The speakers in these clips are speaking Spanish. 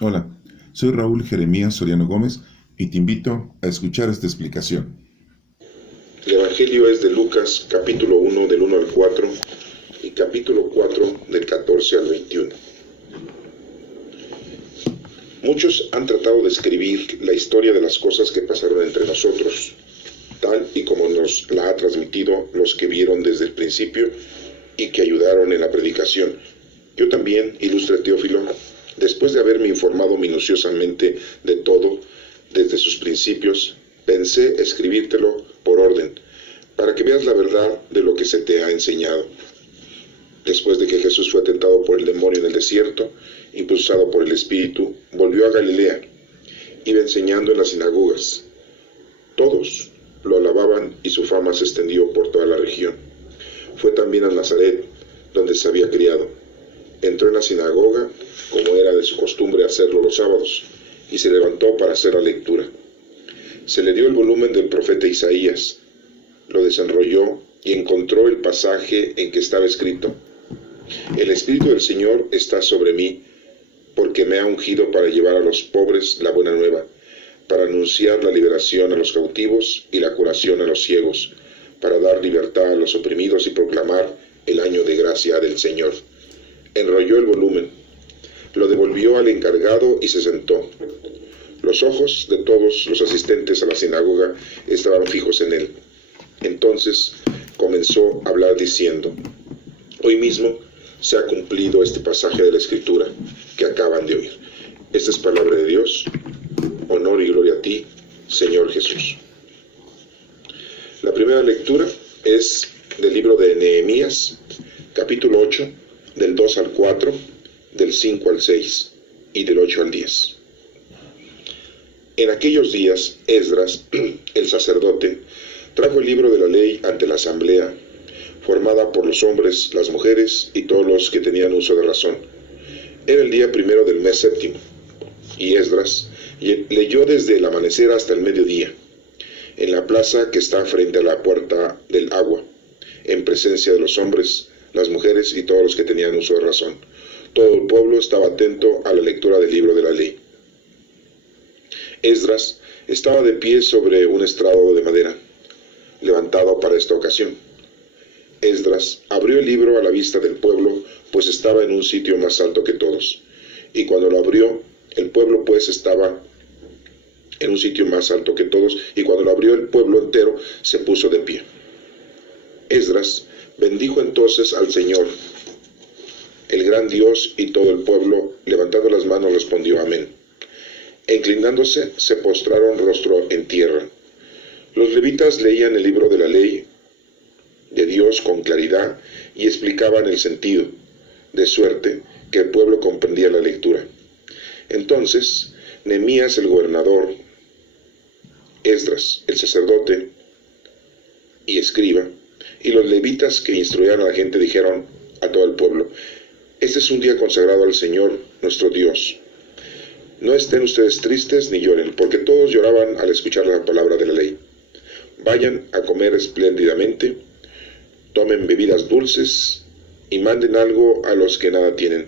Hola, soy Raúl Jeremías Soriano Gómez y te invito a escuchar esta explicación. El Evangelio es de Lucas, capítulo 1, del 1 al 4, y capítulo 4, del 14 al 21. Muchos han tratado de escribir la historia de las cosas que pasaron entre nosotros, tal y como nos la ha transmitido los que vieron desde el principio y que ayudaron en la predicación. Yo también, ilustre Teófilo, después de haberme informado minuciosamente de todo, desde sus principios, pensé escribírtelo por orden, para que veas la verdad de lo que se te ha enseñado. Después de que Jesús fue tentado por el demonio en el desierto, impulsado por el Espíritu, volvió a Galilea, iba enseñando en las sinagogas. Todos lo alababan y su fama se extendió por toda la región. Fue también a Nazaret, donde se había criado. Entró en la sinagoga, como era de su costumbre hacerlo los sábados, y se levantó para hacer la lectura. Se le dio el volumen del profeta Isaías, lo desenrolló y encontró el pasaje en que estaba escrito: El Espíritu del Señor está sobre mí, porque me ha ungido para llevar a los pobres la buena nueva, para anunciar la liberación a los cautivos y la curación a los ciegos, para dar libertad a los oprimidos y proclamar el año de gracia del Señor. Enrolló el volumen, lo devolvió al encargado y se sentó. Los ojos de todos los asistentes a la sinagoga estaban fijos en él. Entonces comenzó a hablar diciendo: Hoy mismo se ha cumplido este pasaje de la Escritura que acaban de oír. Esta es palabra de Dios. Honor y gloria a ti, Señor Jesús. La primera lectura es del libro de Nehemías, capítulo 8, del 2 al 4, del 5 al 6 y del 8 al 10. En aquellos días, Esdras, el sacerdote, trajo el libro de la ley ante la asamblea, formada por los hombres, las mujeres y todos los que tenían uso de razón. Era el día primero del mes séptimo, y Esdras leyó desde el amanecer hasta el mediodía, en la plaza que está frente a la puerta del agua, en presencia de los hombres, las mujeres y todos los que tenían uso de razón. Todo el pueblo estaba atento a la lectura del libro de la ley. Esdras estaba de pie sobre un estrado de madera, levantado para esta ocasión. Esdras abrió el libro a la vista del pueblo, pues estaba en un sitio más alto que todos. Y cuando lo abrió, el pueblo pues estaba en un sitio más alto que todos, y cuando lo abrió el pueblo entero se puso de pie. Esdras bendijo entonces al Señor, el gran Dios, y todo el pueblo, levantando las manos, respondió amén. E inclinándose, se postraron rostro en tierra. Los levitas leían el libro de la ley de Dios con claridad y explicaban el sentido, de suerte que el pueblo comprendía la lectura. Entonces, Nehemías el gobernador, Esdras el sacerdote y escriba, y los levitas que instruían a la gente dijeron a todo el pueblo: Este es un día consagrado al Señor nuestro Dios. No estén ustedes tristes ni lloren, porque todos lloraban al escuchar la palabra de la ley. Vayan a comer espléndidamente, tomen bebidas dulces y manden algo a los que nada tienen,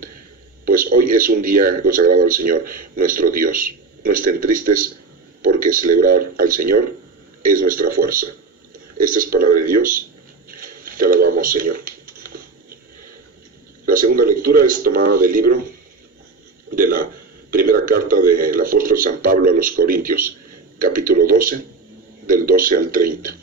pues hoy es un día consagrado al Señor nuestro Dios. No estén tristes, porque celebrar al Señor es nuestra fuerza. Esta es palabra de Dios. Te alabamos, Señor. La segunda lectura es tomada del libro de la primera carta del apóstol San Pablo a los Corintios, capítulo 12, del 12 al 30.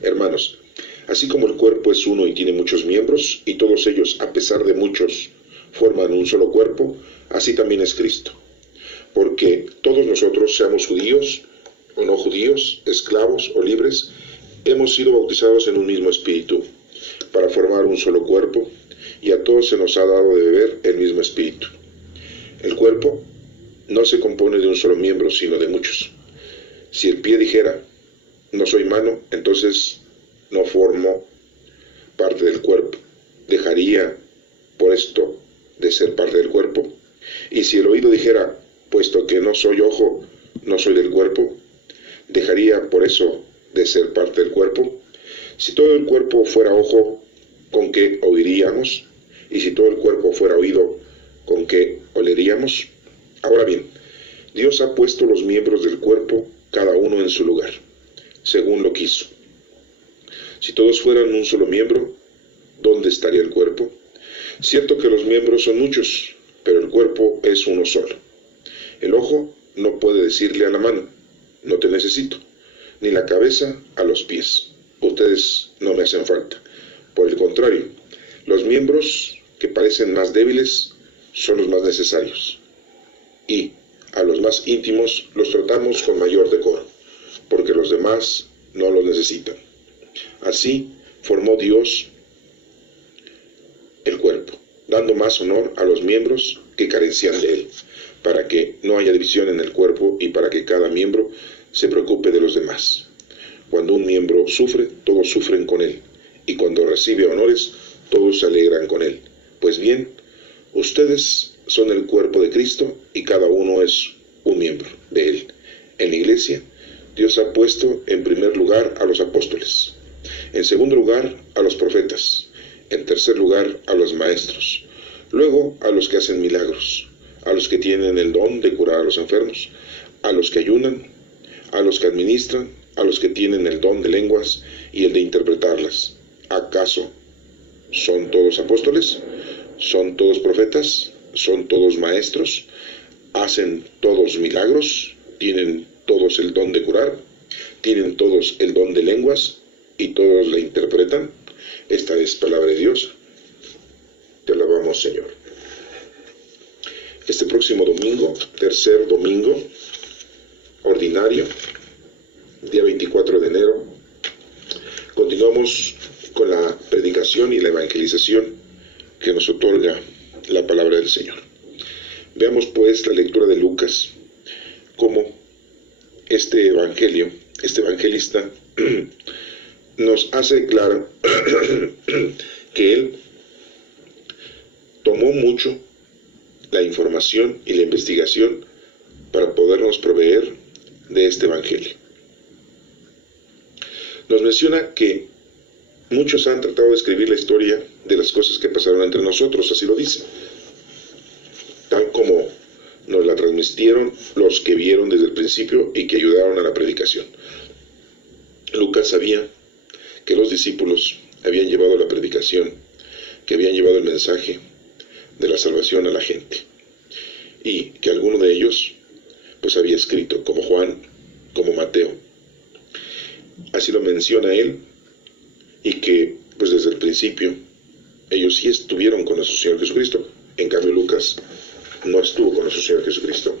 Hermanos, así como el cuerpo es uno y tiene muchos miembros, y todos ellos, a pesar de muchos, forman un solo cuerpo, así también es Cristo. Porque todos nosotros, seamos judíos o no judíos, esclavos o libres, hemos sido bautizados en un mismo espíritu, para formar un solo cuerpo, y a todos se nos ha dado de beber el mismo espíritu. El cuerpo no se compone de un solo miembro, sino de muchos. Si el pie dijera: no soy mano, entonces no formo parte del cuerpo. ¿Dejaría por esto de ser parte del cuerpo? Y si el oído dijera: puesto que no soy ojo, no soy del cuerpo, ¿dejaría por eso de ser parte del cuerpo? Si todo el cuerpo fuera ojo, ¿con qué oiríamos? Y si todo el cuerpo fuera oído, ¿con qué leeríamos: ahora bien, Dios ha puesto los miembros del cuerpo, cada uno en su lugar, según lo quiso. Si todos fueran un solo miembro, ¿dónde estaría el cuerpo? Cierto que los miembros son muchos, pero el cuerpo es uno solo. El ojo no puede decirle a la mano: no te necesito, ni la cabeza a los pies: ustedes no me hacen falta. Por el contrario, los miembros que parecen más débiles son los más necesarios, y a los más íntimos los tratamos con mayor decoro, porque los demás no los necesitan. Así formó Dios el cuerpo, dando más honor a los miembros que carecían de él, para que no haya división en el cuerpo y para que cada miembro se preocupe de los demás. Cuando un miembro sufre, todos sufren con él, y cuando recibe honores, todos se alegran con él. Pues bien, ustedes son el cuerpo de Cristo y cada uno es un miembro de él. En la iglesia, Dios ha puesto en primer lugar a los apóstoles, en segundo lugar a los profetas, en tercer lugar a los maestros, luego a los que hacen milagros, a los que tienen el don de curar a los enfermos, a los que ayunan, a los que administran, a los que tienen el don de lenguas y el de interpretarlas. ¿Acaso son todos apóstoles? ¿Son todos profetas? ¿Son todos maestros? ¿Hacen todos milagros? ¿Tienen todos el don de curar? ¿Tienen todos el don de lenguas y todos la interpretan? Esta es palabra de Dios. Te alabamos, Señor. Este próximo domingo, tercer domingo ordinario, día 24 de enero, continuamos con la predicación y la evangelización que nos otorga la palabra del Señor. Veamos pues la lectura de Lucas, cómo este evangelio, este evangelista nos hace claro que él tomó mucho la información y la investigación para podernos proveer de este evangelio. Nos menciona que muchos han tratado de escribir la historia de las cosas que pasaron entre nosotros, así lo dice, tal como nos la transmitieron los que vieron desde el principio y que ayudaron a la predicación. Lucas sabía que los discípulos habían llevado la predicación, que habían llevado el mensaje de la salvación a la gente, y que alguno de ellos pues había escrito, como Juan, como Mateo. Así lo menciona él, y que pues desde el principio ellos sí estuvieron con nuestro Señor Jesucristo. En cambio Lucas no estuvo con nuestro Señor Jesucristo.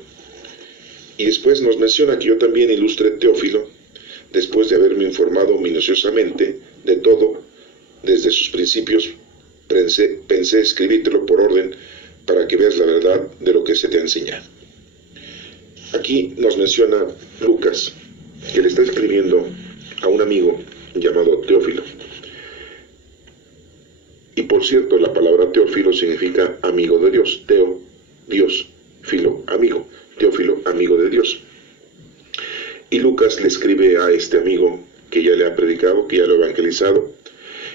Y después nos menciona que yo también ilustré Teófilo, después de haberme informado minuciosamente de todo desde sus principios, pensé escribírtelo por orden para que veas la verdad de lo que se te ha enseñado. Aquí nos menciona Lucas que le está escribiendo a un amigo llamado Teófilo. Y por cierto, la palabra Teófilo significa amigo de Dios. Teo, Dios; filo, amigo. Teófilo, amigo de Dios. Y Lucas le escribe a este amigo que ya le ha predicado, que ya lo ha evangelizado,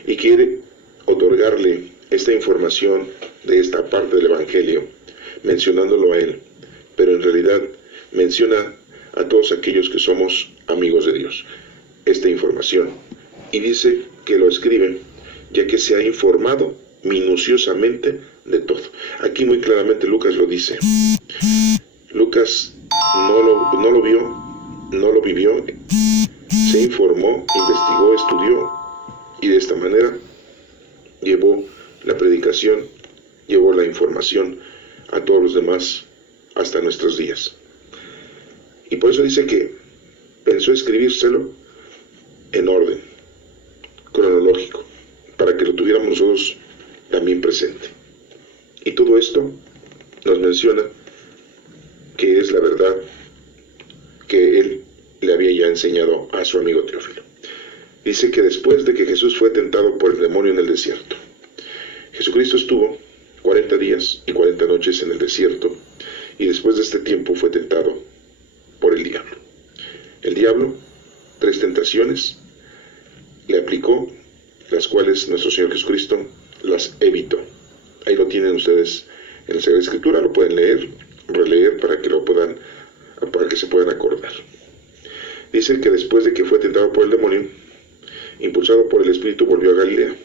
y quiere otorgarle esta información de esta parte del evangelio, mencionándolo a él, pero en realidad menciona a todos aquellos que somos amigos de Dios esta información, y dice que lo escribe ya que se ha informado minuciosamente de todo. Aquí muy claramente Lucas lo dice. Lucas no lo vio, no lo vivió, se informó, investigó, estudió, y de esta manera llevó la predicación, llevó la información a todos los demás hasta nuestros días. Y por eso dice que pensó escribírselo en orden cronológico, para que lo tuviéramos nosotros también presente. Y todo esto nos menciona que es la verdad que él le había ya enseñado a su amigo Teófilo. Dice que después de que Jesús fue tentado por el demonio en el desierto, Jesucristo estuvo 40 días y 40 noches en el desierto, y después de este tiempo fue tentado por el diablo. El diablo, 3 tentaciones le aplicó, las cuales nuestro Señor Jesucristo las evitó. Ahí lo tienen ustedes en la Sagrada Escritura, lo pueden leer, releer para que se puedan acordar. Dice que después de que fue tentado por el demonio, impulsado por el Espíritu, volvió a Galilea.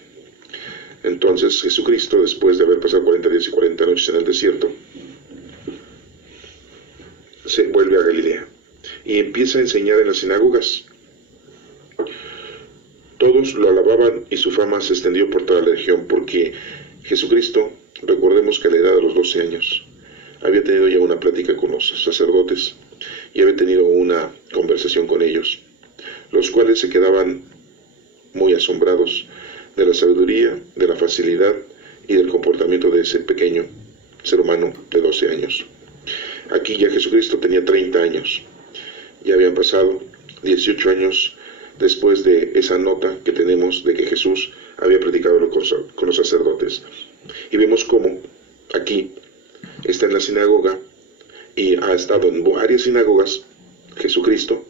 Entonces Jesucristo, después de haber pasado 40 días y 40 noches en el desierto, se vuelve a Galilea y empieza a enseñar en las sinagogas. Todos lo alababan y su fama se extendió por toda la región, porque Jesucristo, recordemos que a la edad de los 12 años, había tenido ya una plática con los sacerdotes y había tenido una conversación con ellos, los cuales se quedaban muy asombrados de la sabiduría, de la facilidad y del comportamiento de ese pequeño ser humano de 12 años. Aquí ya Jesucristo tenía 30 años, ya habían pasado 18 años después de esa nota que tenemos de que Jesús había predicado con los sacerdotes. Y vemos cómo aquí está en la sinagoga y ha estado en varias sinagogas Jesucristo,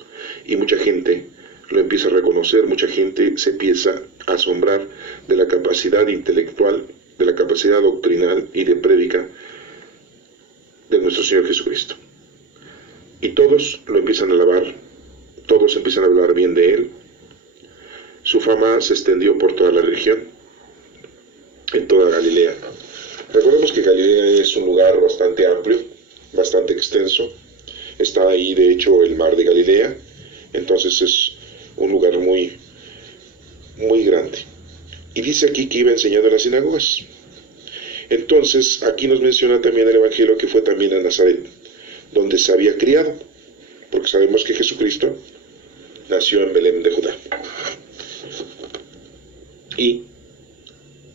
y mucha gente lo empieza a reconocer, mucha gente se empieza a asombrar de la capacidad intelectual, de la capacidad doctrinal y de prédica de nuestro Señor Jesucristo. Y todos lo empiezan a alabar, todos empiezan a hablar bien de Él. Su fama se extendió por toda la región, en toda Galilea. Recordemos que Galilea es un lugar bastante amplio, bastante extenso. Está ahí, de hecho, el mar de Galilea. Entonces es un lugar muy, muy grande. Y dice aquí que iba enseñando en las sinagogas. Entonces, aquí nos menciona también el Evangelio que fue también a Nazaret, donde se había criado, porque sabemos que Jesucristo nació en Belén de Judá. Y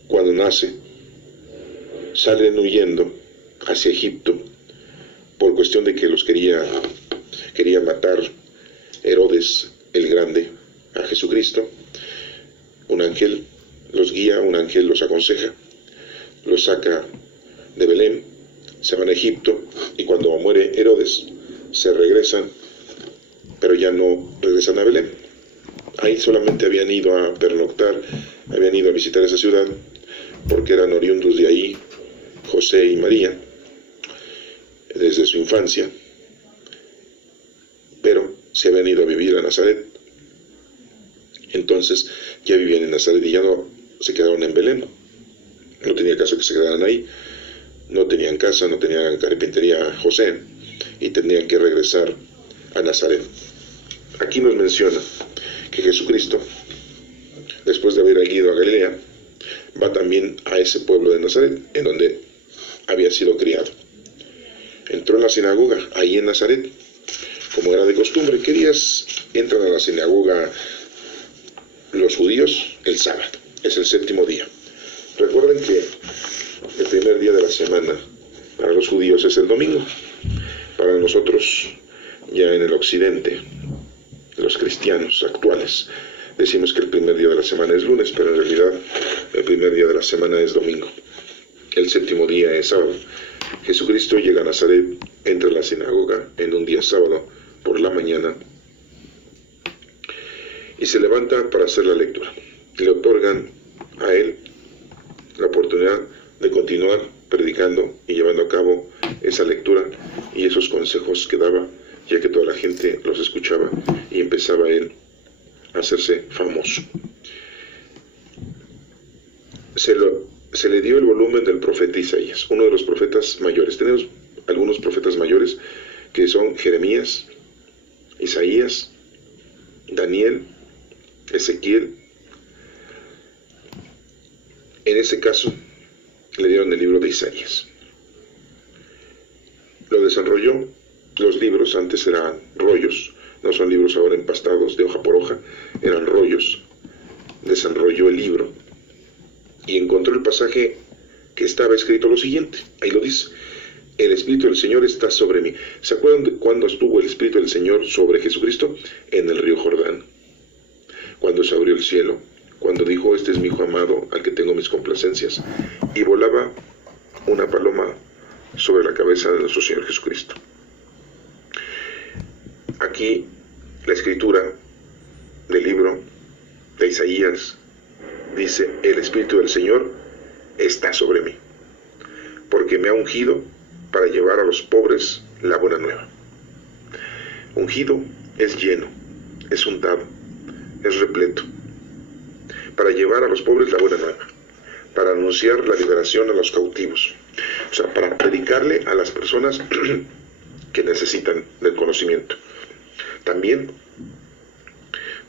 cuando nace, salen huyendo hacia Egipto por cuestión de que los quería matar Herodes el Grande a Jesucristo. Un ángel los guía, un ángel los aconseja, los saca de Belén, se van a Egipto, y cuando muere Herodes se regresan, pero ya no regresan a Belén. Ahí solamente habían ido a pernoctar, habían ido a visitar esa ciudad, porque eran oriundos de ahí José y María desde su infancia, pero se habían ido a vivir a Nazaret. Entonces ya vivían en Nazaret y ya no se quedaron en Belén. No tenía caso que se quedaran ahí, no tenían casa, no tenían carpintería José, y tenían que regresar a Nazaret. Aquí nos menciona que Jesucristo, después de haber ido a Galilea, va también a ese pueblo de Nazaret, en donde había sido criado. Entró en la sinagoga, ahí en Nazaret, como era de costumbre. ¿Qué días entran a la sinagoga los judíos? El sábado, es el séptimo día. Recuerden que el primer día de la semana para los judíos es el domingo. Para nosotros, ya en el occidente, los cristianos actuales, decimos que el primer día de la semana es lunes, pero en realidad el primer día de la semana es domingo. El séptimo día es sábado. Jesucristo llega a Nazaret, entra a la sinagoga en un día sábado por la mañana y se levanta para hacer la lectura. Le otorgan a él la oportunidad de continuar predicando y llevando a cabo esa lectura y esos consejos que daba, ya que toda la gente los escuchaba y empezaba él a hacerse famoso. Se le dio el volumen del profeta Isaías, uno de los profetas mayores. Tenemos algunos profetas mayores que son Jeremías, Isaías, Daniel, Ezequiel. En ese caso le dieron el libro de Isaías. Lo desenrolló. Los libros antes eran rollos, no son libros ahora empastados de hoja por hoja, eran rollos. Desenrolló el libro y encontró el pasaje que estaba escrito lo siguiente. Ahí lo dice: el Espíritu del Señor está sobre mí. ¿Se acuerdan de cuándo estuvo el Espíritu del Señor sobre Jesucristo? En el río Jordán, cuando se abrió el cielo, cuando dijo: este es mi Hijo amado, al que tengo mis complacencias, y volaba una paloma sobre la cabeza de nuestro Señor Jesucristo. Aquí la escritura del libro de Isaías dice: el Espíritu del Señor está sobre mí. porque me ha ungido para llevar a los pobres la buena nueva. Ungido es lleno, es untado, es repleto, para llevar a los pobres la buena nueva, para anunciar la liberación a los cautivos, o sea, para predicarle a las personas que necesitan del conocimiento. También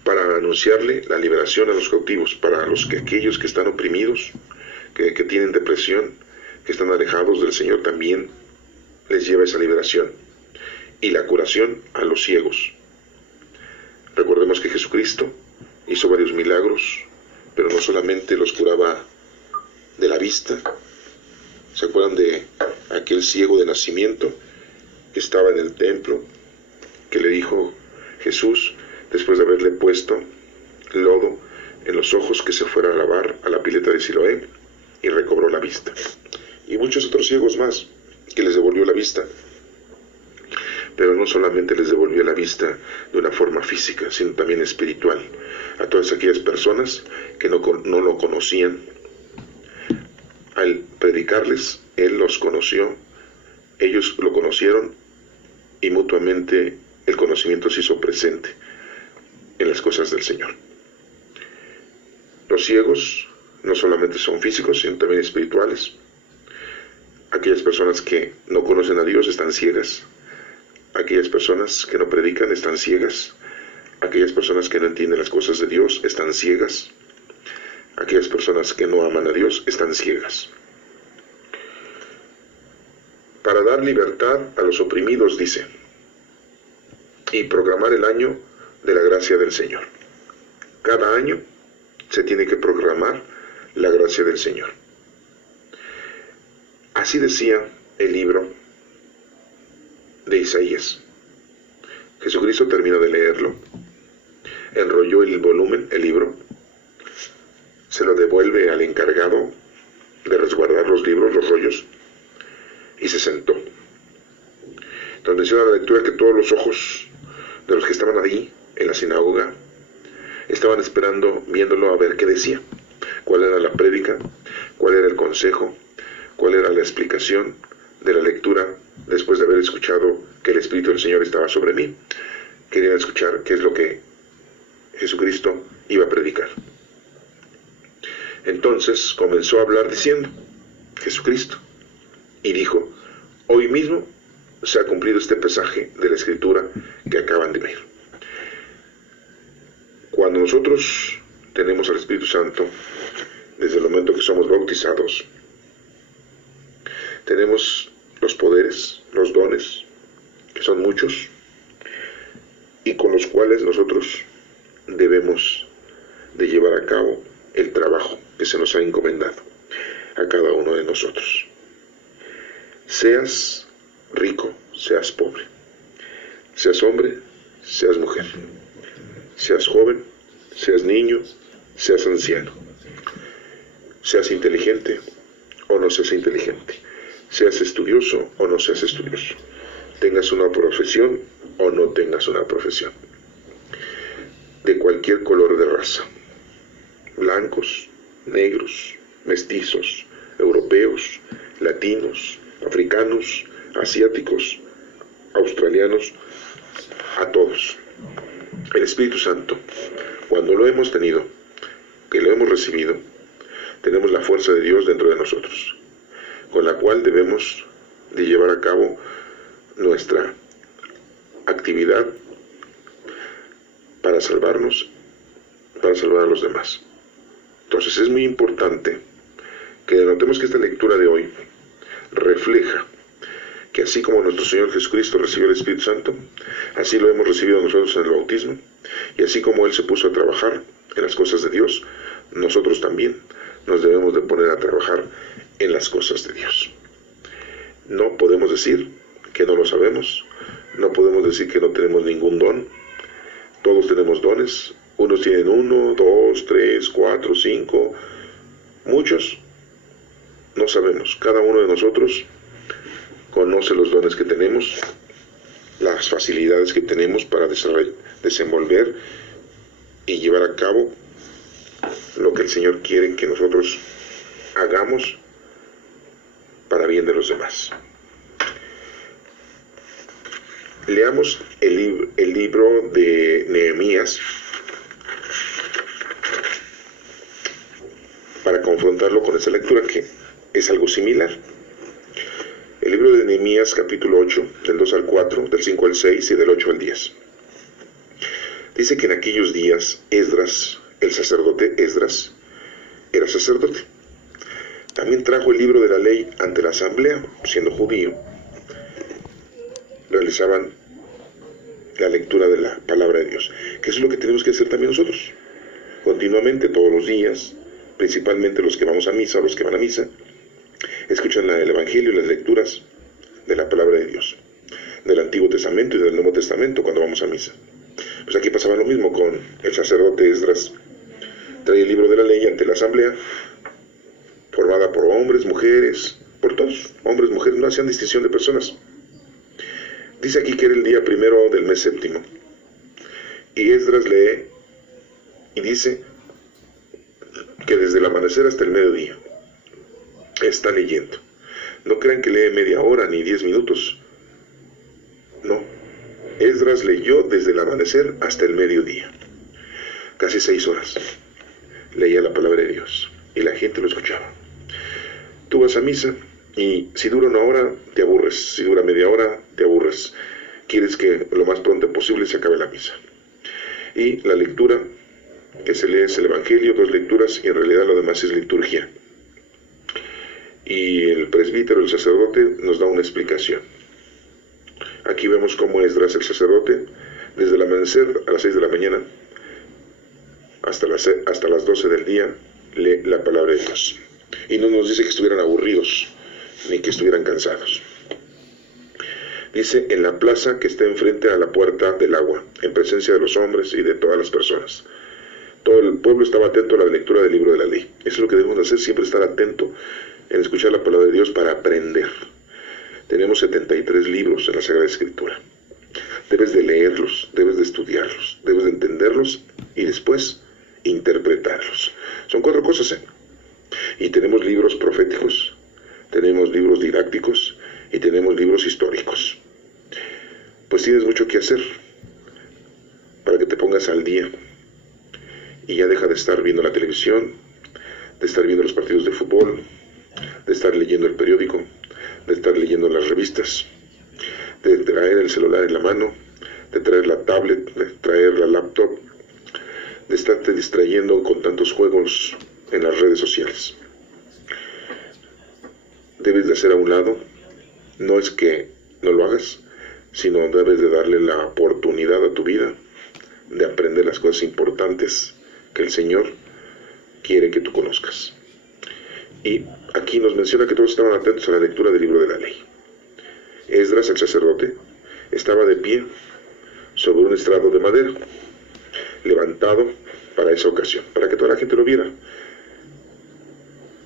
para anunciarle la liberación a los cautivos, para aquellos que están oprimidos, que tienen depresión, que están alejados del Señor, también les lleva esa liberación. Y la curación a los ciegos. Recordemos que Jesucristo hizo varios milagros, pero no solamente los curaba de la vista. ¿Se acuerdan de aquel ciego de nacimiento que estaba en el templo, que le dijo Jesús, después de haberle puesto lodo en los ojos, que se fuera a lavar a la pileta de Siloé, y recobró la vista? Y muchos otros ciegos más, que les devolvió la vista. Pero no solamente les devolvió la vista de una forma física, sino también espiritual. A todas aquellas personas que no lo conocían, al predicarles, Él los conoció, ellos lo conocieron, y mutuamente el conocimiento se hizo presente en las cosas del Señor. Los ciegos no solamente son físicos, sino también espirituales. Aquellas personas que no conocen a Dios están ciegas. Aquellas personas que no predican están ciegas. Aquellas personas que no entienden las cosas de Dios están ciegas. Aquellas personas que no aman a Dios están ciegas. Para dar libertad a los oprimidos, dice, y programar el año de la gracia del Señor. Cada año se tiene que programar la gracia del Señor. Así decía el libro de Isaías. Jesucristo terminó de leerlo, enrolló el volumen, el libro, se lo devuelve al encargado de resguardar los libros, los rollos, y se sentó. Entonces menciona la lectura que todos los ojos de los que estaban ahí en la sinagoga estaban esperando, viéndolo a ver qué decía, cuál era la prédica, cuál era el consejo, cuál era la explicación de la lectura después de haber escuchado que el Espíritu del Señor estaba sobre mí. Querían escuchar qué es lo que Jesucristo iba a predicar. Entonces comenzó a hablar diciendo, Jesucristo, y dijo, hoy mismo se ha cumplido este pasaje de la Escritura que acaban de ver. Cuando nosotros tenemos al Espíritu Santo, desde el momento que somos bautizados, tenemos los poderes, los dones, que son muchos, y con los cuales nosotros debemos de llevar a cabo el trabajo que se nos ha encomendado a cada uno de nosotros. Seas rico, seas pobre, seas hombre, seas mujer, seas joven, seas niño, seas anciano, seas inteligente o no seas inteligente, seas estudioso o no seas estudioso, tengas una profesión o no tengas una profesión, de cualquier color de raza, blancos, negros, mestizos, europeos, latinos, africanos, asiáticos, australianos, a todos. El Espíritu Santo, cuando lo hemos tenido, que lo hemos recibido, tenemos la fuerza de Dios dentro de nosotros, con la cual debemos de llevar a cabo nuestra actividad para salvarnos, para salvar a los demás. Entonces es muy importante que notemos que esta lectura de hoy refleja que así como nuestro Señor Jesucristo recibió el Espíritu Santo, así lo hemos recibido nosotros en el bautismo, y así como Él se puso a trabajar en las cosas de Dios, nosotros también nos debemos de poner a trabajar en las cosas de Dios. No podemos decir que no lo sabemos, no podemos decir que no tenemos ningún don. Todos tenemos dones, unos tienen 1, 2, 3, 4, 5, muchos no sabemos. Cada uno de nosotros conoce los dones que tenemos, las facilidades que tenemos para desenvolver y llevar a cabo lo que el Señor quiere que nosotros hagamos para bien de los demás. Leamos el libro de Nehemías para confrontarlo con esta lectura que es algo similar. El libro de Nehemías capítulo 8, del 2 al 4, del 5 al 6 y del 8 al 10. Dice que en aquellos días Esdras, el sacerdote Esdras, era sacerdote. También trajo el libro de la ley ante la asamblea, siendo judío. Realizaban la lectura de la palabra de Dios, que eso es lo que tenemos que hacer también nosotros, continuamente, todos los días, principalmente los que vamos a misa, los que van a misa, escuchan el Evangelio y las lecturas de la palabra de Dios, del Antiguo Testamento y del Nuevo Testamento cuando vamos a misa. Pues aquí pasaba lo mismo con el sacerdote Esdras. Traía el libro de la ley ante la asamblea, formada por hombres, mujeres, por todos, hombres, mujeres, no hacían distinción de personas. Dice aquí que era el día primero del mes séptimo. Y Esdras lee y dice que desde el amanecer hasta el mediodía está leyendo. No crean que lee media hora ni 10 minutos. No. Esdras leyó desde el amanecer hasta el mediodía. Casi 6 horas. Leía la palabra de Dios. Y la gente lo escuchaba. Tú vas a misa y si dura una hora, te aburres. Si dura media hora, te aburres. Quieres que lo más pronto posible se acabe la misa. Y la lectura que se lee es el Evangelio, 2 lecturas, y en realidad lo demás es liturgia. Y el presbítero, el sacerdote, nos da una explicación. Aquí vemos cómo Esdras, el sacerdote, desde el amanecer a las 6 de la mañana hasta las 12 del día, lee la palabra de Dios. Y no nos dice que estuvieran aburridos, ni que estuvieran cansados. Dice, en la plaza que está enfrente a la puerta del agua, en presencia de los hombres y de todas las personas. Todo el pueblo estaba atento a la lectura del libro de la ley. Eso es lo que debemos hacer, siempre estar atento en escuchar la palabra de Dios para aprender. Tenemos 73 libros en la Sagrada Escritura. Debes de leerlos, debes de estudiarlos, debes de entenderlos y después interpretarlos. Son 4 cosas, Y tenemos libros proféticos, tenemos libros didácticos y tenemos libros históricos. Pues tienes mucho que hacer para que te pongas al día y ya deja de estar viendo la televisión, de estar viendo los partidos de fútbol, de estar leyendo el periódico, de estar leyendo las revistas, de traer el celular en la mano, de traer la tablet, de traer la laptop, de estarte distrayendo con tantos juegos en las redes sociales. Debes de hacer a un lado, no es que no lo hagas, sino debes de darle la oportunidad a tu vida de aprender las cosas importantes que el Señor quiere que tú conozcas. Y aquí nos menciona que todos estaban atentos a la lectura del libro de la ley. Esdras, el sacerdote, estaba de pie sobre un estrado de madera, levantado para esa ocasión, para que toda la gente lo viera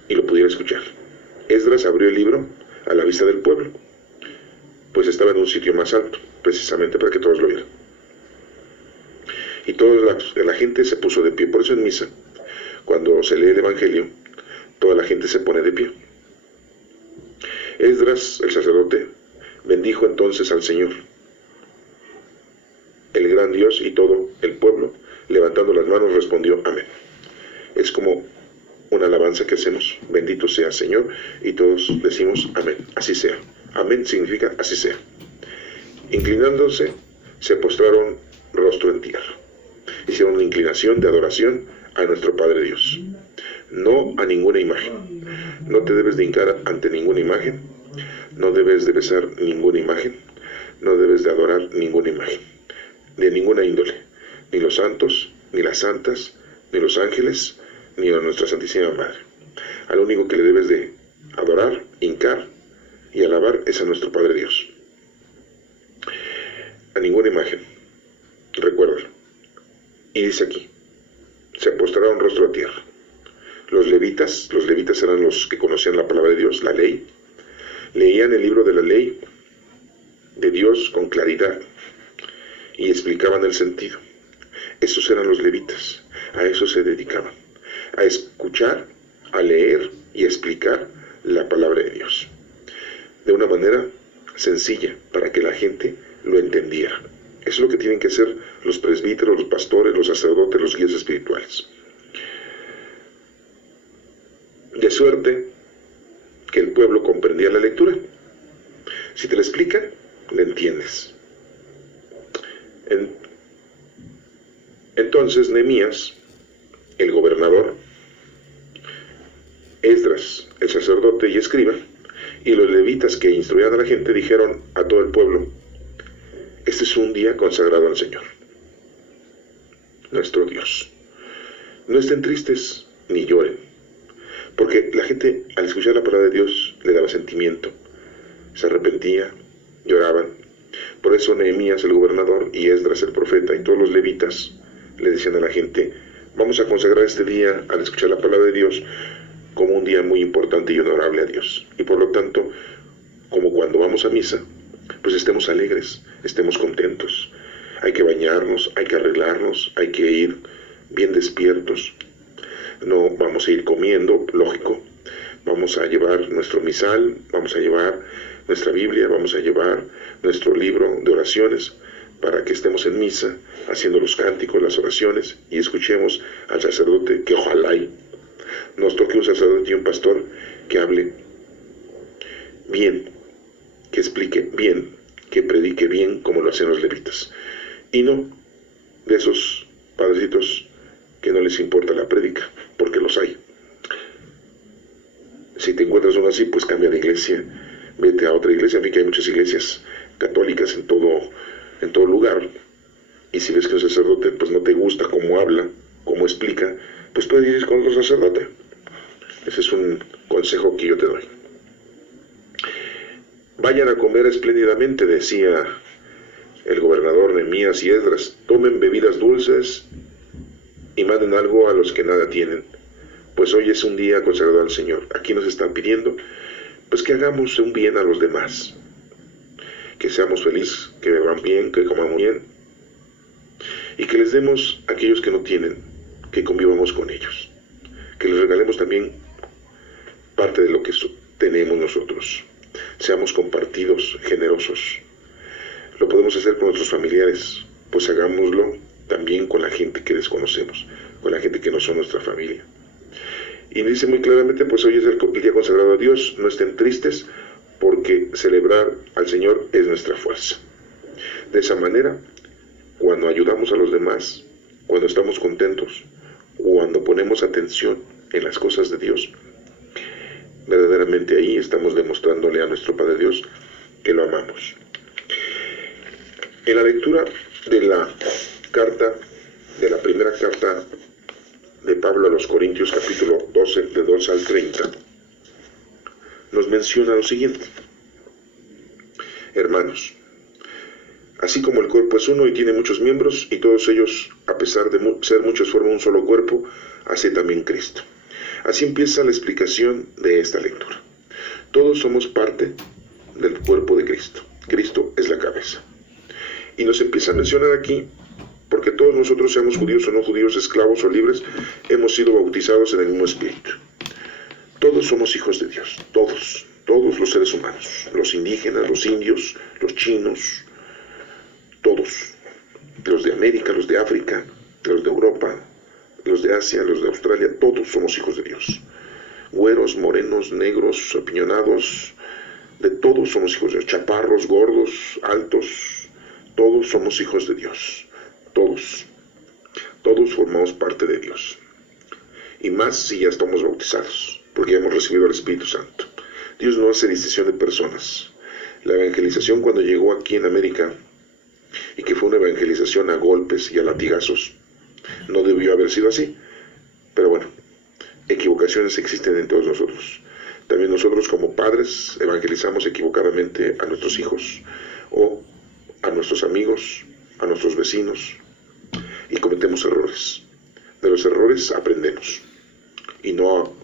y lo pudiera escuchar. Esdras abrió el libro a la vista del pueblo, pues estaba en un sitio más alto, precisamente para que todos lo vieran. Y toda la gente se puso de pie. Por eso en misa, cuando se lee el Evangelio, toda la gente se pone de pie. Esdras, el sacerdote, bendijo entonces al Señor, el gran Dios, y todo el pueblo, levantando las manos, respondió amén. Es como una alabanza que hacemos, bendito sea Señor, y todos decimos amén, así sea. Amén significa así sea. Inclinándose, se postraron rostro en tierra. Hicieron una inclinación de adoración a nuestro Padre Dios, no a ninguna imagen. No te debes de hincar ante ninguna imagen, no debes de besar ninguna imagen, no debes de adorar ninguna imagen, de ninguna índole, ni los santos, ni las santas, ni los ángeles, ni a nuestra Santísima Madre. Al único que le debes de adorar, hincar y alabar es a nuestro Padre Dios. A ninguna imagen, recuérdalo. Y dice aquí, se postraron rostro a tierra. Los levitas eran los que conocían la palabra de Dios, la ley, leían el libro de la ley de Dios con claridad y explicaban el sentido. Esos eran los levitas, a eso se dedicaban, a escuchar, a leer y a explicar la palabra de Dios. de una manera sencilla para que la gente lo entendiera. Eso es lo que tienen que hacer los presbíteros, los pastores, los sacerdotes, los guías espirituales. De suerte que el pueblo comprendía la lectura. Si te la explican, la entiendes. Entonces Nehemías, el gobernador, Esdras, el sacerdote y escriba, y los levitas que instruían a la gente dijeron a todo el pueblo: este es un día consagrado al Señor, nuestro Dios. No estén tristes ni lloren, porque la gente al escuchar la palabra de Dios le daba sentimiento, se arrepentía, lloraban. Por eso Nehemías el gobernador y Esdras el profeta y todos los levitas le decían a la gente: vamos a consagrar este día al escuchar la palabra de Dios como un día muy importante y honorable a Dios. Y por lo tanto, como cuando vamos a misa, pues estemos alegres, estemos contentos. Hay que bañarnos, hay que arreglarnos, hay que ir bien despiertos. No vamos a ir comiendo, lógico. Vamos a llevar nuestro misal, vamos a llevar nuestra Biblia, vamos a llevar nuestro libro de oraciones para que estemos en misa, haciendo los cánticos, las oraciones, y escuchemos al sacerdote, que ojalá nos toque un sacerdote y un pastor que hable bien, que explique bien, que predique bien como lo hacen los levitas. Y no de esos padrecitos que no les importa la prédica, porque los hay. Si te encuentras uno así, pues cambia de iglesia, vete a otra iglesia. En fin, que hay muchas iglesias católicas en todo lugar. Y si ves que un sacerdote pues no te gusta cómo habla, cómo explica, pues puedes ir con otro sacerdote. Ese es un consejo que yo te doy. Vayan a comer espléndidamente, decía el gobernador Nehemías y Esdras. Tomen bebidas dulces y manden algo a los que nada tienen, pues hoy es un día consagrado al Señor. Aquí nos están pidiendo pues que hagamos un bien a los demás, que seamos felices, que beban bien, que comamos bien, y que les demos a aquellos que no tienen, que convivamos con ellos, que les regalemos también parte de lo que tenemos nosotros. Seamos compartidos, generosos. Lo podemos hacer con nuestros familiares, pues hagámoslo también con la gente que desconocemos, con la gente que no son nuestra familia. Y dice muy claramente, pues hoy es el día consagrado a Dios, no estén tristes, porque celebrar al Señor es nuestra fuerza. De esa manera, cuando ayudamos a los demás, cuando estamos contentos, cuando ponemos atención en las cosas de Dios, verdaderamente ahí estamos demostrándole a nuestro Padre Dios que lo amamos. En la lectura de la primera carta de Pablo a los Corintios, capítulo 12, de 2 al 30, nos menciona lo siguiente: hermanos, así como el cuerpo es uno y tiene muchos miembros, y todos ellos, a pesar de ser muchos, forman un solo cuerpo, así también Cristo. Así empieza la explicación de esta lectura. Todos somos parte del cuerpo de Cristo. Cristo es la cabeza. Y nos empieza a mencionar aquí, porque todos nosotros, seamos judíos o no judíos, esclavos o libres, hemos sido bautizados en el mismo Espíritu. Todos somos hijos de Dios, todos los seres humanos, los indígenas, los indios, los chinos, todos, los de América, los de África, los de Europa, los de Asia, los de Australia, todos somos hijos de Dios. Güeros, morenos, negros, apiñonados, de todos somos hijos de Dios. Chaparros, gordos, altos, todos somos hijos de Dios. Todos formamos parte de Dios. Y más si ya estamos bautizados, porque ya hemos recibido al Espíritu Santo. Dios no hace distinción de personas. La evangelización, cuando llegó aquí en América, y que fue una evangelización a golpes y a latigazos, no debió haber sido así. Pero bueno, equivocaciones existen en todos nosotros. También nosotros como padres evangelizamos equivocadamente a nuestros hijos o a nuestros amigos, a nuestros vecinos, y cometemos errores. De los errores aprendemos y no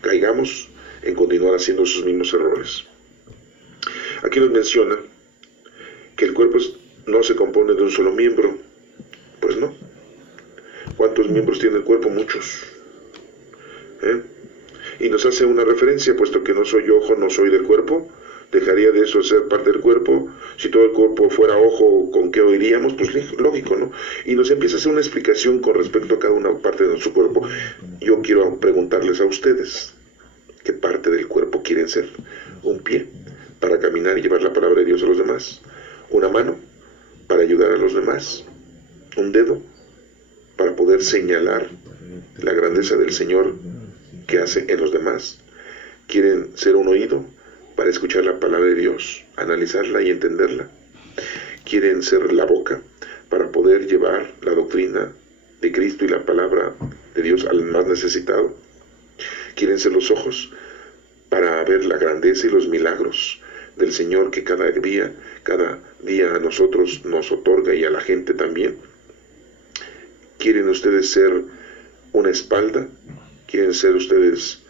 caigamos en continuar haciendo esos mismos errores. Aquí nos menciona que el cuerpo no se compone de un solo miembro. Pues no. ¿Cuántos miembros tiene el cuerpo? Muchos. Y nos hace una referencia, puesto que no soy ojo, no soy del cuerpo, ¿Dejaría de eso ser parte del cuerpo? Si todo el cuerpo fuera ojo, ¿con qué oiríamos? Pues lógico, ¿no? Y nos empieza a hacer una explicación con respecto a cada una parte de nuestro cuerpo. Yo quiero preguntarles a ustedes, ¿qué parte del cuerpo quieren ser? ¿Un pie para caminar y llevar la palabra de Dios a los demás? ¿Una mano para ayudar a los demás? ¿Un dedo para poder señalar la grandeza del Señor que hace en los demás? ¿Quieren ser un oído para escuchar la palabra de Dios, analizarla y entenderla? ¿Quieren ser la boca para poder llevar la doctrina de Cristo y la palabra de Dios al más necesitado? ¿Quieren ser los ojos para ver la grandeza y los milagros del Señor que cada día a nosotros nos otorga y a la gente también? ¿Quieren ustedes ser una espalda? ¿Quieren ser ustedes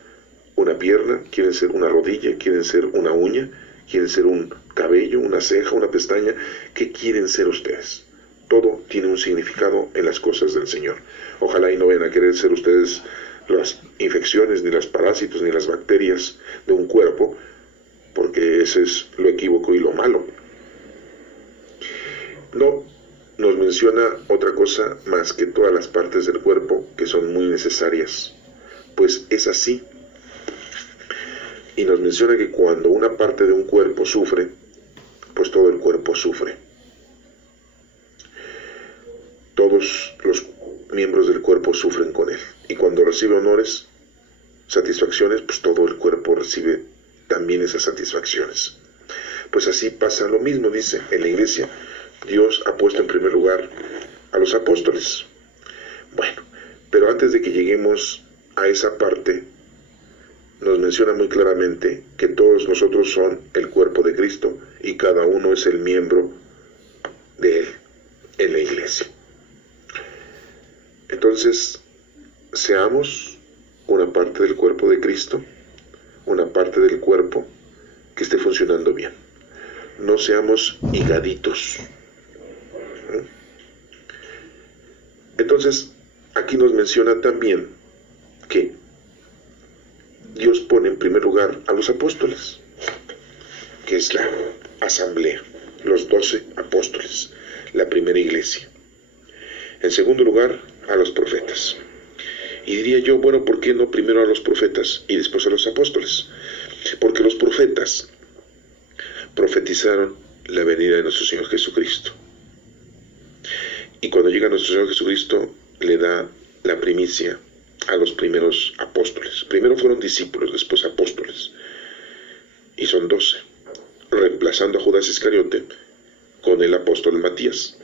una pierna? ¿Quieren ser una rodilla? ¿Quieren ser una uña? ¿Quieren ser un cabello, una ceja, una pestaña? ¿Qué quieren ser ustedes? Todo tiene un significado en las cosas del Señor. Ojalá y no vayan a querer ser ustedes las infecciones, ni los parásitos, ni las bacterias de un cuerpo, porque ese es lo equívoco y lo malo. No nos menciona otra cosa más que todas las partes del cuerpo que son muy necesarias, pues es así. Y nos menciona que cuando una parte de un cuerpo sufre, pues todo el cuerpo sufre. Todos los miembros del cuerpo sufren con él. Y cuando recibe honores, satisfacciones, pues todo el cuerpo recibe también esas satisfacciones. Pues así pasa lo mismo, dice, en la iglesia. Dios ha puesto en primer lugar a los apóstoles. Bueno, pero antes de que lleguemos a esa parte, nos menciona muy claramente que todos nosotros son el cuerpo de Cristo y cada uno es el miembro de Él en la iglesia. Entonces, seamos una parte del cuerpo de Cristo, una parte del cuerpo que esté funcionando bien. No seamos higaditos. Entonces, aquí nos menciona también que Dios pone en primer lugar a los apóstoles, que es la asamblea, los 12 apóstoles, la primera iglesia. En segundo lugar, a los profetas. Y diría yo, bueno, ¿por qué no primero a los profetas y después a los apóstoles? Porque los profetas profetizaron la venida de nuestro Señor Jesucristo. Y cuando llega nuestro Señor Jesucristo, le da la primicia a los primeros apóstoles. Primero fueron discípulos, después apóstoles. Y son 12, reemplazando a Judas Iscariote con el apóstol Matías.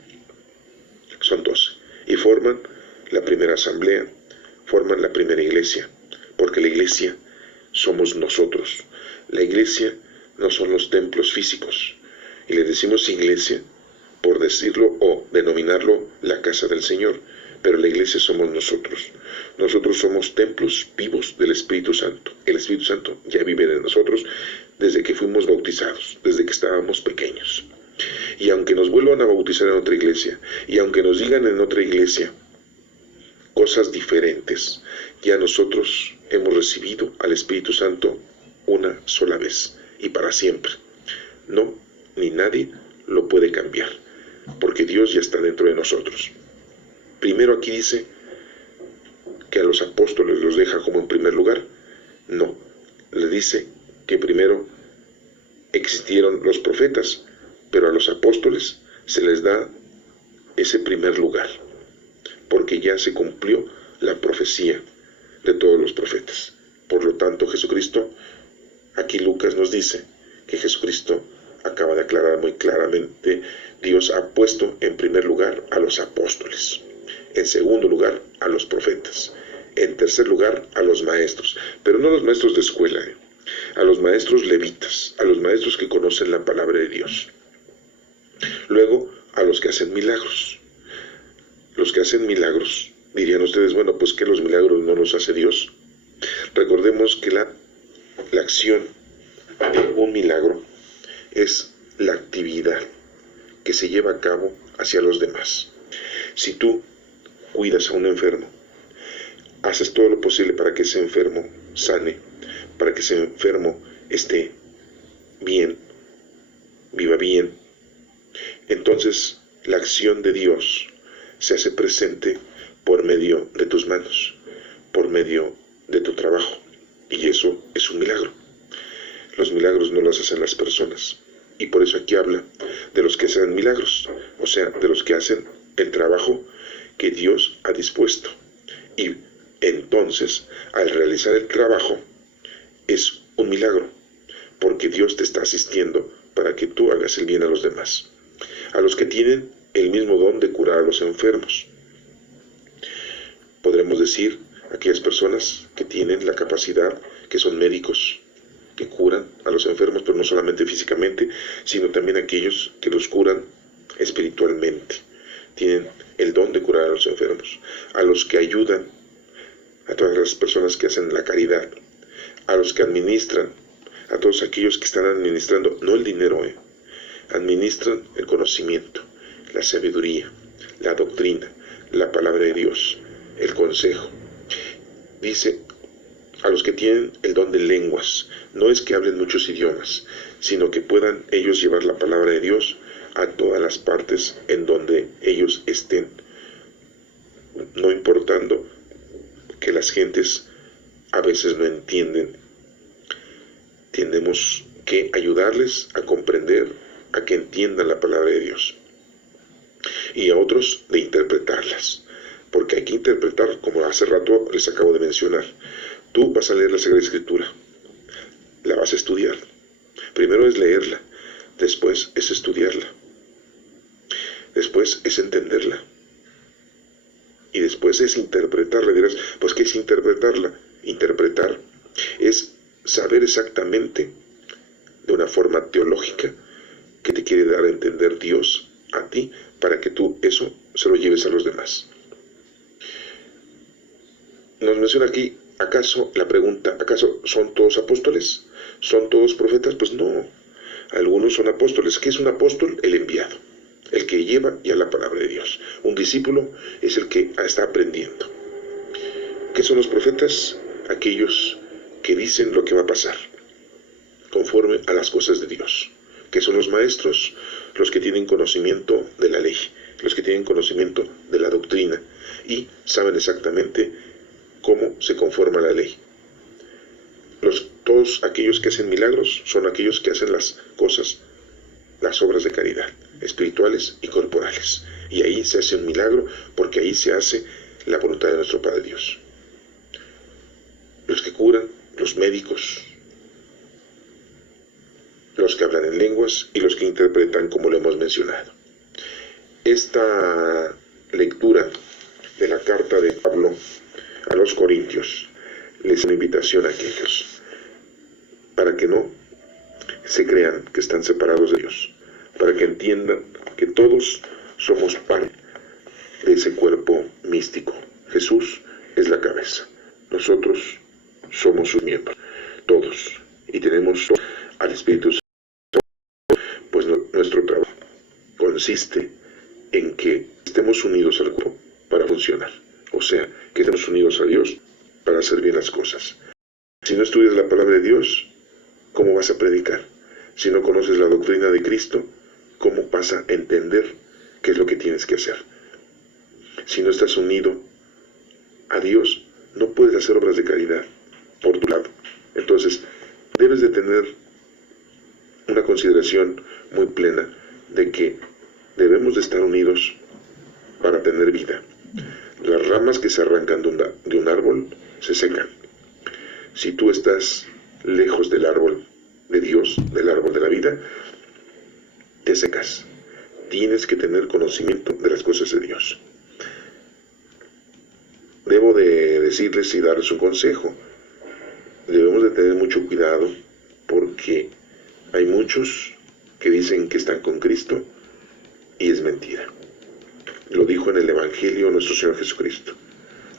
Son 12. Y forman la primera asamblea, forman la primera iglesia, porque la iglesia somos nosotros. La iglesia no son los templos físicos. Y le decimos iglesia por decirlo o denominarlo la casa del Señor, pero la iglesia somos nosotros. Nosotros somos templos vivos del Espíritu Santo. El Espíritu Santo ya vive en nosotros desde que fuimos bautizados, desde que estábamos pequeños. Y aunque nos vuelvan a bautizar en otra iglesia, y aunque nos digan en otra iglesia cosas diferentes, ya nosotros hemos recibido al Espíritu Santo una sola vez y para siempre. No, ni nadie lo puede cambiar, porque Dios ya está dentro de nosotros. Primero aquí dice que a los apóstoles los deja como en primer lugar. No, le dice que primero existieron los profetas, pero a los apóstoles se les da ese primer lugar, porque ya se cumplió la profecía de todos los profetas. Por lo tanto, Jesucristo, aquí Lucas nos dice que Jesucristo acaba de aclarar muy claramente, Dios ha puesto en primer lugar a los apóstoles, en segundo lugar a los profetas, en tercer lugar a los maestros, pero no a los maestros de escuela, a los maestros levitas, a los maestros que conocen la palabra de Dios. Luego a los que hacen milagros. Los que hacen milagros, dirían ustedes, bueno, pues que los milagros no los hace Dios. Recordemos que la acción de un milagro es la actividad que se lleva a cabo hacia los demás. Si tú cuidas a un enfermo, haces todo lo posible para que ese enfermo sane, para que ese enfermo esté bien, viva bien, entonces la acción de Dios se hace presente por medio de tus manos, por medio de tu trabajo. Y eso es un milagro. Los milagros no los hacen las personas. Y por eso aquí habla de los que hacen milagros, o sea, de los que hacen el trabajo que Dios ha dispuesto. Y entonces, al realizar el trabajo, es un milagro, porque Dios te está asistiendo para que tú hagas el bien a los demás. A los que tienen el mismo don de curar a los enfermos. Podremos decir, aquellas personas que tienen la capacidad, que son médicos, que curan a los enfermos, pero no solamente físicamente, sino también aquellos que los curan espiritualmente. Tienen el don de curar a los enfermos, a los que ayudan, a todas las personas que hacen la caridad, a los que administran, a todos aquellos que están administrando, no el dinero, administran el conocimiento, la sabiduría, la doctrina, la palabra de Dios, el consejo. Dice, a los que tienen el don de lenguas, no es que hablen muchos idiomas, sino que puedan ellos llevar la palabra de Dios a todas las partes en donde ellos estén, no importando que las gentes a veces no entienden. Tenemos que ayudarles a comprender, a que entiendan la palabra de Dios, y a otros de interpretarlas, porque hay que interpretar, como hace rato les acabo de mencionar. Tú vas a leer la Sagrada Escritura, la vas a estudiar. Primero es leerla, después es estudiarla, después es entenderla, y después es interpretarla. Dirás, pues ¿qué es interpretarla? Interpretar es saber exactamente, de una forma teológica, que te quiere dar a entender Dios a ti, para que tú eso se lo lleves a los demás. Nos menciona aquí, ¿acaso la pregunta, ¿acaso son todos apóstoles? ¿Son todos profetas? Pues no, algunos son apóstoles. ¿Qué es un apóstol? El enviado, el que lleva ya la palabra de Dios. Un discípulo es el que está aprendiendo. ¿Qué son los profetas? Aquellos que dicen lo que va a pasar, conforme a las cosas de Dios. ¿Qué son los maestros? Los que tienen conocimiento de la ley, los que tienen conocimiento de la doctrina y saben exactamente cómo se conforma la ley. Todos aquellos que hacen milagros son aquellos que hacen las cosas, las obras de caridad, espirituales y corporales. Y ahí se hace un milagro, porque ahí se hace la voluntad de nuestro Padre Dios. Los que curan, los médicos, los que hablan en lenguas y los que interpretan, como lo hemos mencionado. Esta lectura de la carta de Pablo a los Corintios les es una invitación a aquellos, para que no se crean que están separados de Dios, para que entiendan que todos somos parte de ese cuerpo místico. Jesús es la cabeza, nosotros somos sus miembros, todos, y tenemos al Espíritu Santo. Pues nuestro trabajo consiste en que estemos unidos al cuerpo para funcionar, o sea, que estemos unidos a Dios para hacer bien las cosas. Si no estudias la palabra de Dios, ¿cómo vas a predicar? Si no conoces la doctrina de Cristo, ¿cómo vas a entender qué es lo que tienes que hacer? Si no estás unido a Dios, no puedes hacer obras de caridad por tu lado. Entonces, debes de tener una consideración muy plena de que debemos de estar unidos para tener vida. Las ramas que se arrancan de un árbol se secan. Si tú estás lejos del árbol de Dios, del árbol de la vida, te secas. Tienes que tener conocimiento de las cosas de Dios. Debo de decirles y darles un consejo. Debemos de tener mucho cuidado, porque hay muchos que dicen que están con Cristo y es mentira. Lo dijo en el Evangelio nuestro Señor Jesucristo.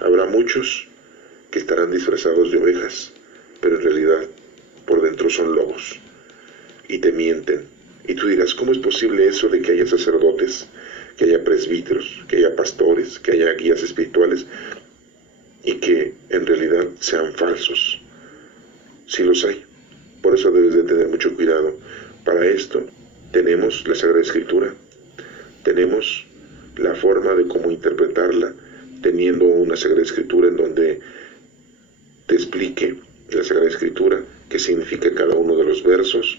Habrá muchos que estarán disfrazados de ovejas, pero en realidad por dentro son lobos y te mienten. Y tú dirás, ¿cómo es posible eso de que haya sacerdotes, que haya presbíteros, que haya pastores, que haya guías espirituales y que en realidad sean falsos? Sí los hay. Por eso debes de tener mucho cuidado. Para esto Tenemos la Sagrada Escritura, tenemos la forma de cómo interpretarla, teniendo una Sagrada Escritura en donde te explique la Sagrada Escritura qué significa cada uno de los versos,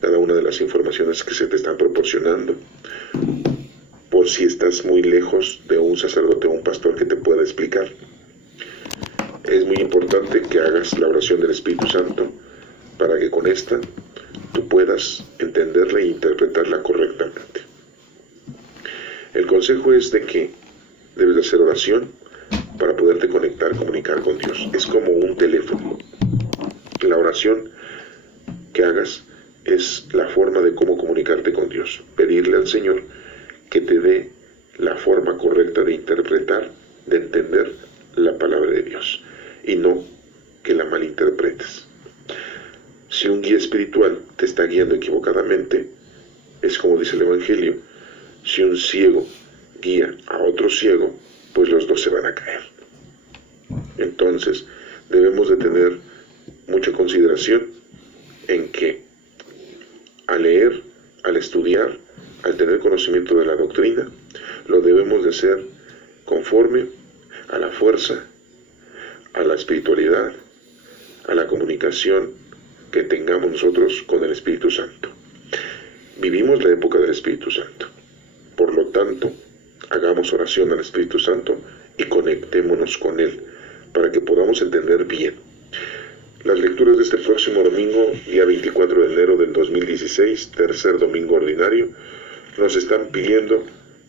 cada una de las informaciones que se te están proporcionando, por si estás muy lejos de un sacerdote o un pastor que te pueda explicar. Es muy importante que hagas la oración del Espíritu Santo para que con esta tú puedas entenderla e interpretarla correctamente. El consejo es de que debes de hacer oración para poderte conectar, comunicar con Dios. Es como un teléfono. La oración que hagas es la forma de cómo comunicarte con Dios. Pedirle al Señor que te dé la forma correcta de interpretar, de entender la palabra de Dios, y no que la malinterpretes. Si un guía espiritual te está guiando equivocadamente, es como dice el Evangelio, si un ciego guía a otro ciego, pues los dos se van a caer. Entonces, debemos de tener mucha consideración en que al leer, al estudiar, al tener conocimiento de la doctrina, lo debemos de hacer conforme a la fuerza, a la espiritualidad, a la comunicación que tengamos nosotros con el Espíritu Santo. Vivimos la época del Espíritu Santo. Por lo tanto, hagamos oración al Espíritu Santo y conectémonos con Él para que podamos entender bien. Las lecturas de este próximo domingo, día 24 de enero del 2016, tercer domingo ordinario, nos están pidiendo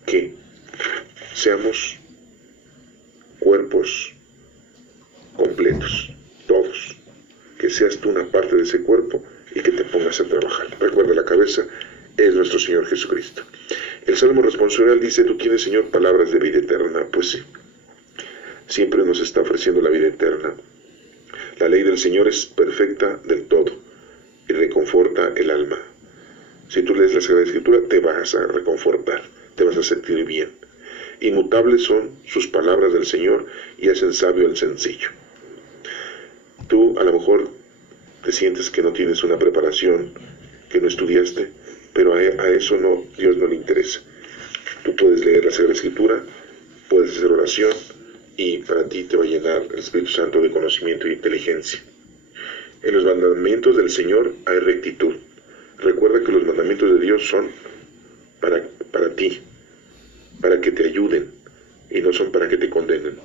que seamos cuerpos completos, todos, que seas tú una parte de ese cuerpo y que te pongas a trabajar. Recuerda, la cabeza es nuestro Señor Jesucristo. El Salmo responsorial dice: tú tienes, Señor, palabras de vida eterna. Pues sí, siempre nos está ofreciendo la vida eterna. La ley del Señor es perfecta del todo y reconforta el alma. Si tú lees la Sagrada Escritura, te vas a reconfortar, te vas a sentir bien. Inmutables son sus palabras del Señor y hacen sabio al sencillo. Tú a lo mejor te sientes que no tienes una preparación, que no estudiaste, pero a eso no, Dios no le interesa. Tú puedes leer la Sagrada Escritura, puedes hacer oración y para ti te va a llenar el Espíritu Santo de conocimiento e inteligencia. En los mandamientos del Señor hay rectitud. Recuerda que los mandamientos de Dios son para ti, para que te ayuden y no son para que te condenen.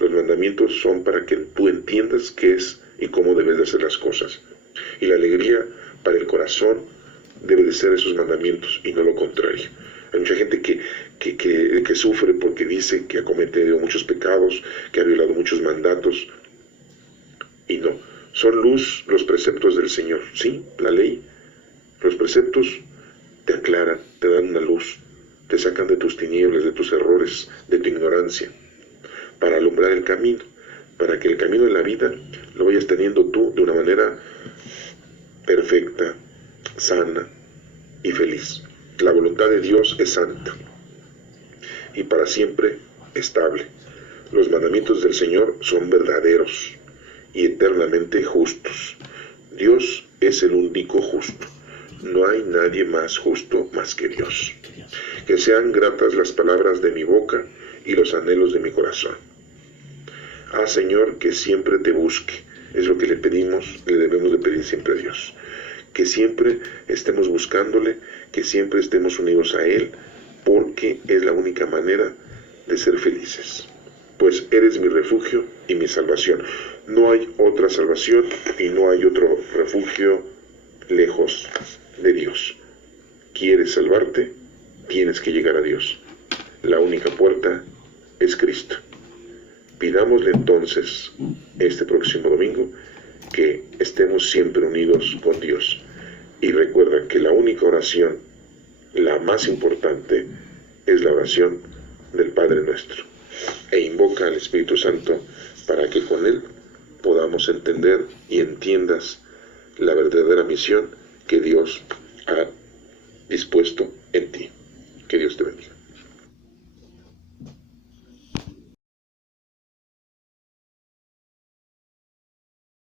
Los mandamientos son para que tú entiendas qué es y cómo debes de hacer las cosas. Y la alegría para el corazón debe de ser esos mandamientos y no lo contrario. Hay mucha gente que sufre porque dice que ha cometido muchos pecados, que ha violado muchos mandatos, y no. Son luz los preceptos del Señor, ¿sí? La ley, los preceptos te aclaran, te dan una luz, te sacan de tus tinieblas, de tus errores, de tu ignorancia, para alumbrar el camino, para que el camino de la vida lo vayas teniendo tú de una manera perfecta, sana y feliz. La voluntad de Dios es santa y para siempre estable. Los mandamientos del Señor son verdaderos y eternamente justos. Dios es el único justo. No hay nadie más justo más que Dios. Que sean gratas las palabras de mi boca y los anhelos de mi corazón. Ah, Señor, que siempre te busque. Es lo que le pedimos, le debemos de pedir siempre a Dios. Que siempre estemos buscándole, que siempre estemos unidos a Él, porque es la única manera de ser felices. Pues eres mi refugio y mi salvación. No hay otra salvación y no hay otro refugio lejos de Dios. ¿Quieres salvarte? Tienes que llegar a Dios. La única puerta es Cristo. Pidámosle entonces este próximo domingo que estemos siempre unidos con Dios. Y recuerda que la única oración, la más importante, es la oración del Padre Nuestro. E invoca al Espíritu Santo para que con Él podamos entender y entiendas la verdadera misión que Dios ha dispuesto en ti. Que Dios te bendiga.